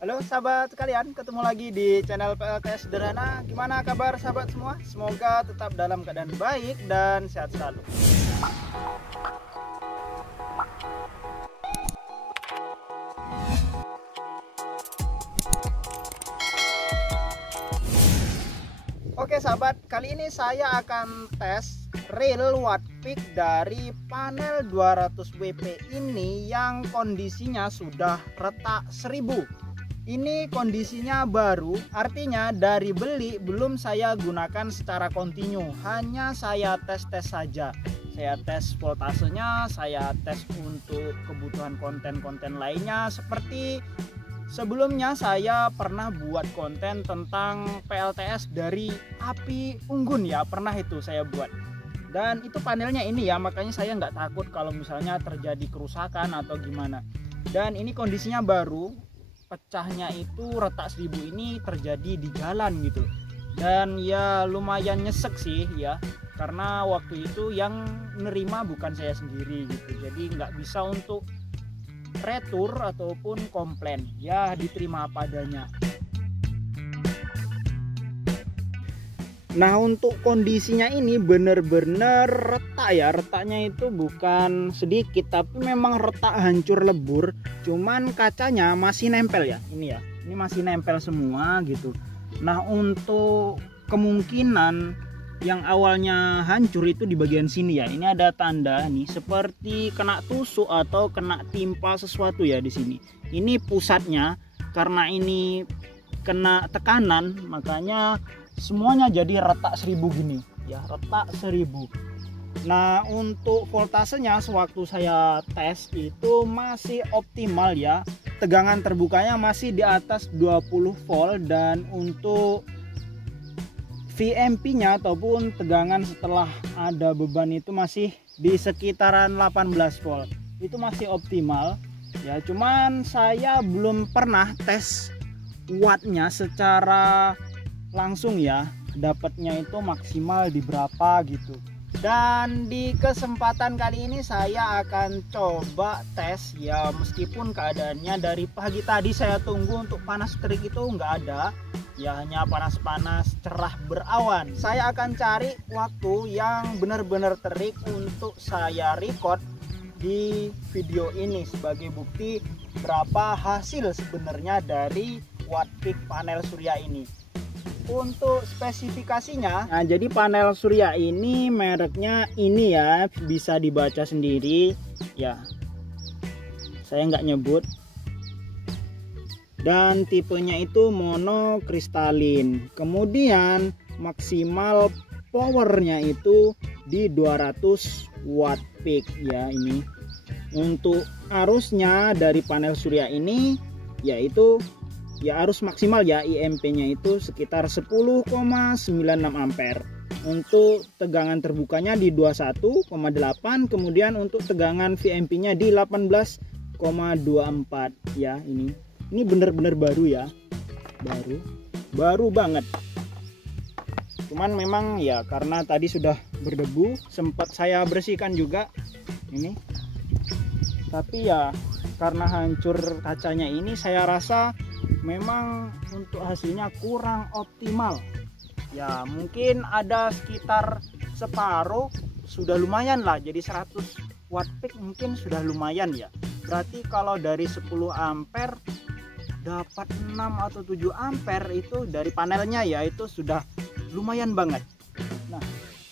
Halo sahabat sekalian, ketemu lagi di channel PLTS Sederhana. Gimana kabar sahabat semua? Semoga tetap dalam keadaan baik dan sehat selalu. Oke sahabat, kali ini saya akan tes real watt peak dari panel 200 WP ini yang kondisinya sudah retak 1000. Ini kondisinya baru, artinya dari beli belum saya gunakan secara kontinu, hanya saya tes-tes saja. Saya tes voltasenya, saya tes untuk kebutuhan konten-konten lainnya. Seperti sebelumnya saya pernah buat konten tentang PLTS dari api unggun ya, pernah itu saya buat. Dan itu panelnya ini ya, makanya saya nggak takut kalau misalnya terjadi kerusakan atau gimana. Dan ini kondisinya baru, pecahnya itu retak 1000 ini terjadi di jalan gitu. Dan ya lumayan nyesek sih ya, karena waktu itu yang nerima bukan saya sendiri gitu. Jadi nggak bisa untuk retur ataupun komplain, ya diterima apa adanya. Nah untuk kondisinya ini bener-bener retak ya, retaknya itu bukan sedikit tapi memang retak hancur lebur. Cuman kacanya masih nempel ya, ini masih nempel semua gitu. Nah untuk kemungkinan yang awalnya hancur itu di bagian sini ya, ini ada tanda nih seperti kena tusuk atau kena timpa sesuatu ya di sini. Ini pusatnya, karena ini kena tekanan makanya semuanya jadi retak 1000 gini ya, retak 1000. Nah untuk voltasenya sewaktu saya tes itu masih optimal ya, tegangan terbukanya masih di atas 20 volt, dan untuk VMP nya ataupun tegangan setelah ada beban itu masih di sekitaran 18 volt, itu masih optimal ya. Cuman saya belum pernah tes wattnya secara langsung ya, dapatnya itu maksimal di berapa gitu. Dan di kesempatan kali ini saya akan coba tes ya, meskipun keadaannya dari pagi tadi saya tunggu untuk panas terik itu nggak ada ya, hanya panas-panas cerah berawan. Saya akan cari waktu yang benar-benar terik untuk saya record di video ini sebagai bukti berapa hasil sebenarnya dari watt peak panel surya ini. Untuk spesifikasinya, nah jadi panel surya ini mereknya ini ya, bisa dibaca sendiri ya, saya nggak nyebut. Dan tipenya itu monokristalin. Kemudian maksimal powernya itu di 200 watt peak ya. Ini untuk arusnya dari panel surya ini yaitu ya arus maksimal ya, IMP-nya itu sekitar 10,96 ampere. Untuk tegangan terbukanya di 21,8, kemudian untuk tegangan VMP-nya di 18,24 ya. Ini bener-bener baru ya, baru banget. Cuman memang ya karena tadi sudah berdebu, sempat saya bersihkan juga ini. Tapi ya karena hancur kacanya ini, saya rasa memang untuk hasilnya kurang optimal ya. Mungkin ada sekitar separuh, sudah lumayan lah, jadi 100 watt peak mungkin sudah lumayan ya. Berarti kalau dari 10 ampere dapat 6 atau 7 ampere itu dari panelnya ya, itu sudah lumayan banget. Nah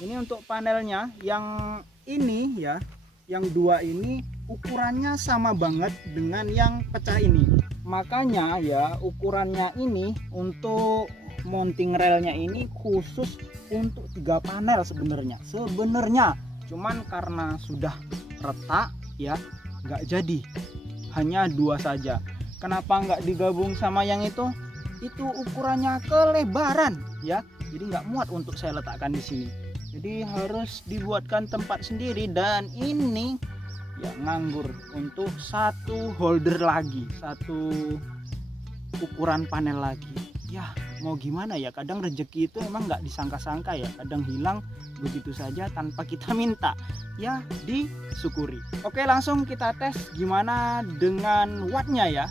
ini untuk panelnya yang ini ya, yang dua ini ukurannya sama banget dengan yang pecah ini. Makanya ya ukurannya ini untuk mounting railnya ini khusus untuk 3 panel sebenarnya. Cuman karena sudah retak ya nggak jadi, hanya 2 saja. Kenapa nggak digabung sama yang itu ukurannya kelebaran ya, jadi nggak muat untuk saya letakkan di sini. Jadi harus dibuatkan tempat sendiri, dan ini ya nganggur untuk 1 holder lagi, 1 ukuran panel lagi ya. Mau gimana ya, kadang rezeki itu emang nggak disangka-sangka ya, kadang hilang begitu saja tanpa kita minta ya, disyukuri. Oke langsung kita tes gimana dengan wattnya ya.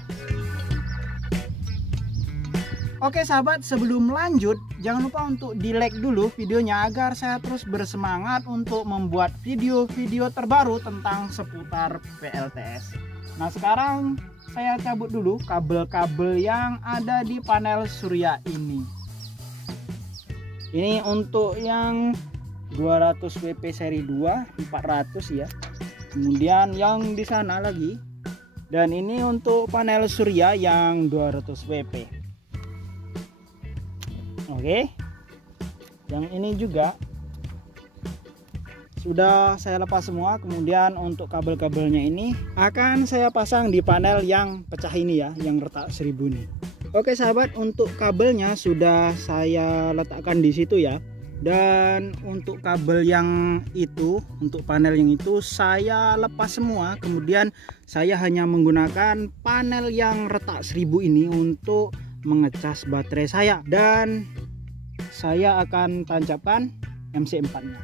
Oke sahabat, sebelum lanjut jangan lupa untuk di like dulu videonya agar saya terus bersemangat untuk membuat video-video terbaru tentang seputar PLTS. Nah sekarang saya cabut dulu kabel-kabel yang ada di panel surya ini. Ini untuk yang 200 WP seri 2 400 ya. Kemudian yang di sana lagi. Dan ini untuk panel surya yang 200 WP. Oke, yang ini juga sudah saya lepas semua. Kemudian untuk kabel-kabelnya ini akan saya pasang di panel yang pecah ini ya, yang retak 1000 nih. Oke sahabat, untuk kabelnya sudah saya letakkan di situ ya. Dan untuk kabel yang itu, untuk panel yang itu saya lepas semua. Kemudian saya hanya menggunakan panel yang retak 1000 ini untuk mengecas baterai saya, dan saya akan tancapkan MC4 nya.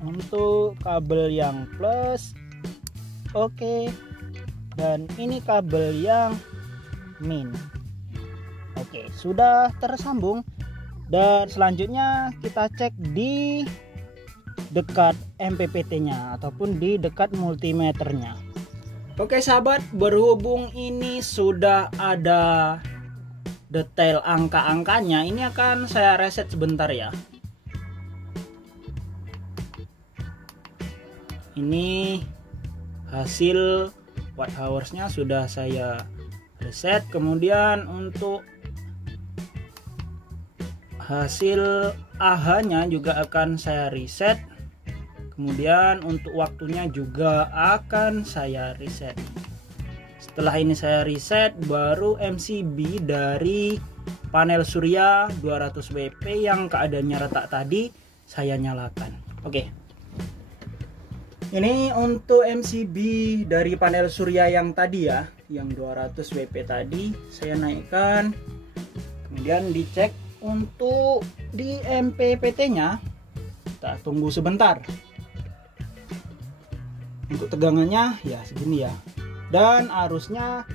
Untuk kabel yang plus oke, dan ini kabel yang min. Oke, sudah tersambung. Dan selanjutnya kita cek di dekat MPPT nya ataupun di dekat multimeternya. Oke sahabat, berhubung ini sudah ada detail angka-angkanya, ini akan saya reset sebentar ya. Ini hasil watt hours-nya sudah saya reset. Kemudian untuk hasil AH-nya juga akan saya reset. Kemudian untuk waktunya juga akan saya reset. Setelah ini saya reset, baru MCB dari panel surya 200 WP yang keadaannya retak tadi saya nyalakan. Oke. Ini untuk MCB dari panel surya yang tadi ya, yang 200 WP tadi saya naikkan. Kemudian dicek untuk di MPPT-nya. Kita tunggu sebentar. Untuk tegangannya ya segini ya, dan arusnya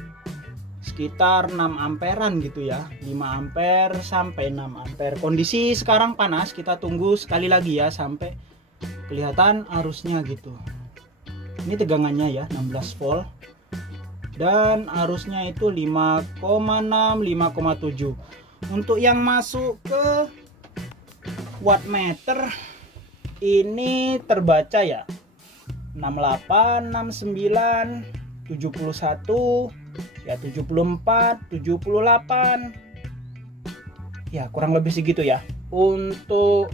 sekitar 6 amperan gitu ya, 5 ampere sampai 6 ampere. Kondisi sekarang panas, kita tunggu sekali lagi ya sampai kelihatan arusnya gitu. Ini tegangannya ya 16 volt, dan arusnya itu 5,6 5,7. Untuk yang masuk ke wattmeter ini terbaca ya 68, 69, 71, ya 74, 78. Ya, kurang lebih segitu ya. Untuk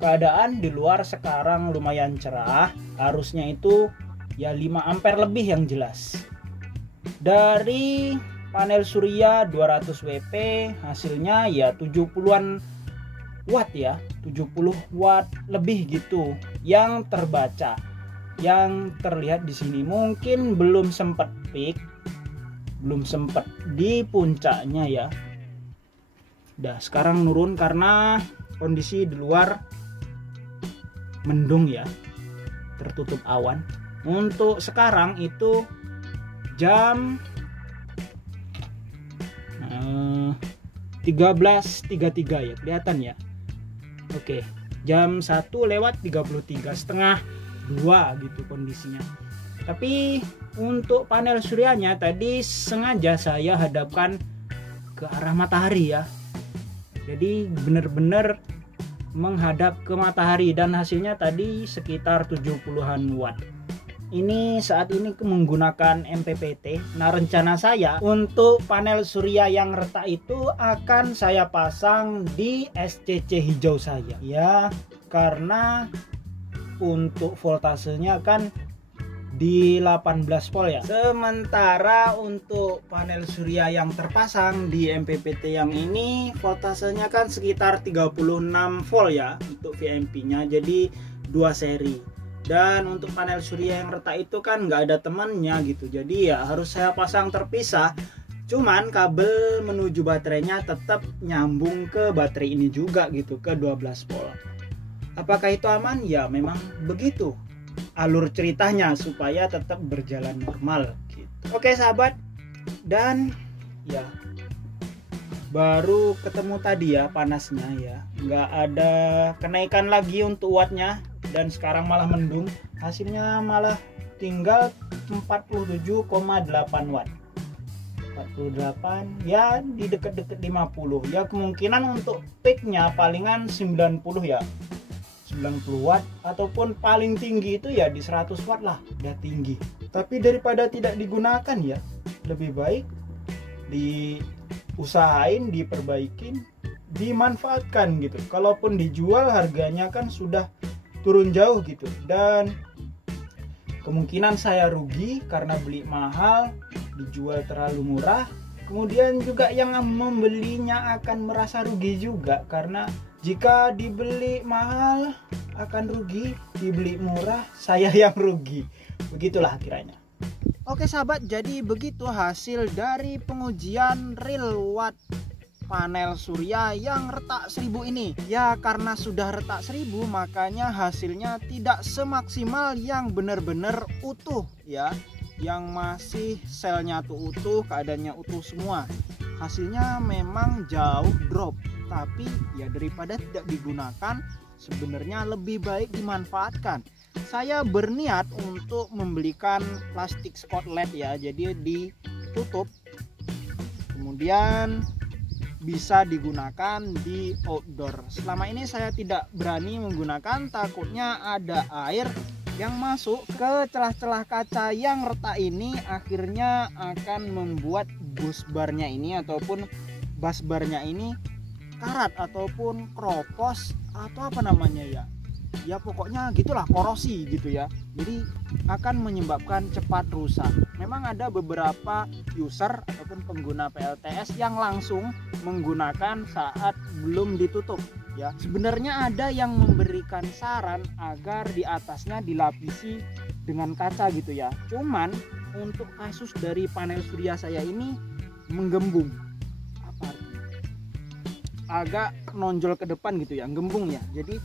keadaan di luar sekarang lumayan cerah. Arusnya itu ya 5 ampere lebih yang jelas. Dari panel surya 200 WP hasilnya ya 70-an watt ya, 70 watt lebih gitu yang terbaca. Yang terlihat di sini mungkin belum sempat peak, belum sempat di puncaknya ya. Udah sekarang nurun karena kondisi di luar mendung ya, tertutup awan. Untuk sekarang itu jam 13.33 ya, kelihatan ya. Oke, jam 1:33, setengah 2 gitu kondisinya. Tapi untuk panel suryanya tadi sengaja saya hadapkan ke arah matahari ya. Jadi benar-benar menghadap ke matahari, dan hasilnya tadi sekitar 70-an watt. Ini saat ini menggunakan MPPT. Nah, rencana saya untuk panel surya yang retak itu akan saya pasang di SCC hijau saja ya, karena untuk voltasenya kan di 18 volt ya. Sementara untuk panel surya yang terpasang di MPPT yang ini voltasenya kan sekitar 36 volt ya untuk VMP-nya. Jadi 2 seri. Dan untuk panel surya yang retak itu kan nggak ada temannya gitu. Jadi ya harus saya pasang terpisah. Cuman kabel menuju baterainya tetap nyambung ke baterai ini juga gitu, ke 12 volt. Apakah itu aman? Ya memang begitu. alur ceritanya supaya tetap berjalan normal gitu. Oke sahabat, dan ya baru ketemu tadi ya panasnya ya, nggak ada kenaikan lagi untuk wattnya, dan sekarang malah mendung, hasilnya malah tinggal 47,8 watt. 48 ya, di deket-deket 50 ya, kemungkinan untuk peaknya palingan 90 ya, 90 watt, ataupun paling tinggi itu ya di 100 watt lah, udah tinggi. Tapi daripada tidak digunakan ya, lebih baik diusahain, diperbaikin, dimanfaatkan gitu. Kalaupun dijual harganya kan sudah turun jauh gitu, dan kemungkinan saya rugi karena beli mahal, dijual terlalu murah. Kemudian juga yang membelinya akan merasa rugi juga, karena jika dibeli mahal akan rugi, dibeli murah saya yang rugi. Begitulah kiranya. Oke sahabat, jadi begitu hasil dari pengujian real watt panel surya yang retak 1000 ini. Ya karena sudah retak 1000 makanya hasilnya tidak semaksimal yang benar-benar utuh ya, yang masih selnya tuh utuh, keadaannya utuh semua. Hasilnya memang jauh drop, tapi ya daripada tidak digunakan, sebenarnya lebih baik dimanfaatkan. Saya berniat untuk membelikan plastik Scott LED ya, jadi ditutup, kemudian bisa digunakan di outdoor. Selama ini saya tidak berani menggunakan, takutnya ada air yang masuk ke celah-celah kaca yang retak ini, akhirnya akan membuat busbarnya ini ataupun busbarnya ini karat ataupun kropos atau apa namanya ya. Ya pokoknya gitulah, korosi gitu ya. Jadi akan menyebabkan cepat rusak. Memang ada beberapa user ataupun pengguna PLTS yang langsung menggunakan saat belum ditutup ya. Sebenarnya ada yang memberikan saran agar di atasnya dilapisi dengan kaca gitu ya. Cuman untuk kasus dari panel surya saya ini menggembung. Apa artinya? Agak nonjol ke depan gitu ya, gembung ya. Jadi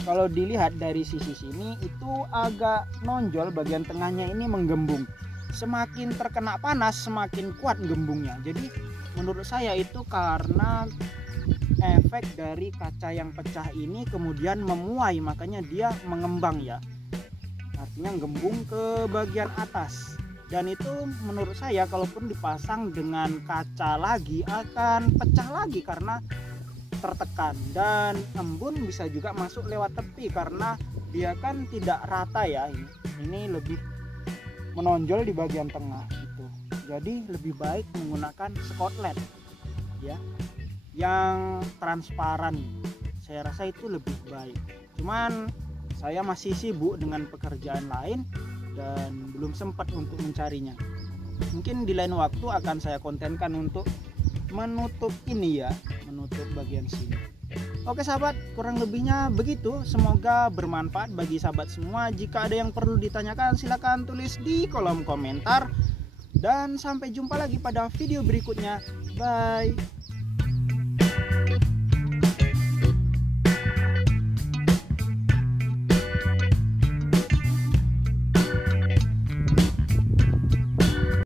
kalau dilihat dari sisi sini itu agak nonjol, bagian tengahnya ini menggembung. Semakin terkena panas semakin kuat gembungnya. Jadi menurut saya itu karena efek dari kaca yang pecah ini kemudian memuai, makanya dia mengembang ya. Artinya gembung ke bagian atas. Dan itu menurut saya kalaupun dipasang dengan kaca lagi akan pecah lagi karena tertekan, dan embun bisa juga masuk lewat tepi karena dia kan tidak rata ya. Ini lebih menonjol di bagian tengah gitu. Jadi lebih baik menggunakan Scott LED ya, yang transparan. Saya rasa itu lebih baik. Cuman saya masih sibuk dengan pekerjaan lain dan belum sempat untuk mencarinya. Mungkin di lain waktu akan saya kontenkan untuk menutup ini ya, menutup bagian sini. Oke sahabat, kurang lebihnya begitu. Semoga bermanfaat bagi sahabat semua. Jika ada yang perlu ditanyakan silahkan tulis di kolom komentar. Dan sampai jumpa lagi pada video berikutnya. Bye.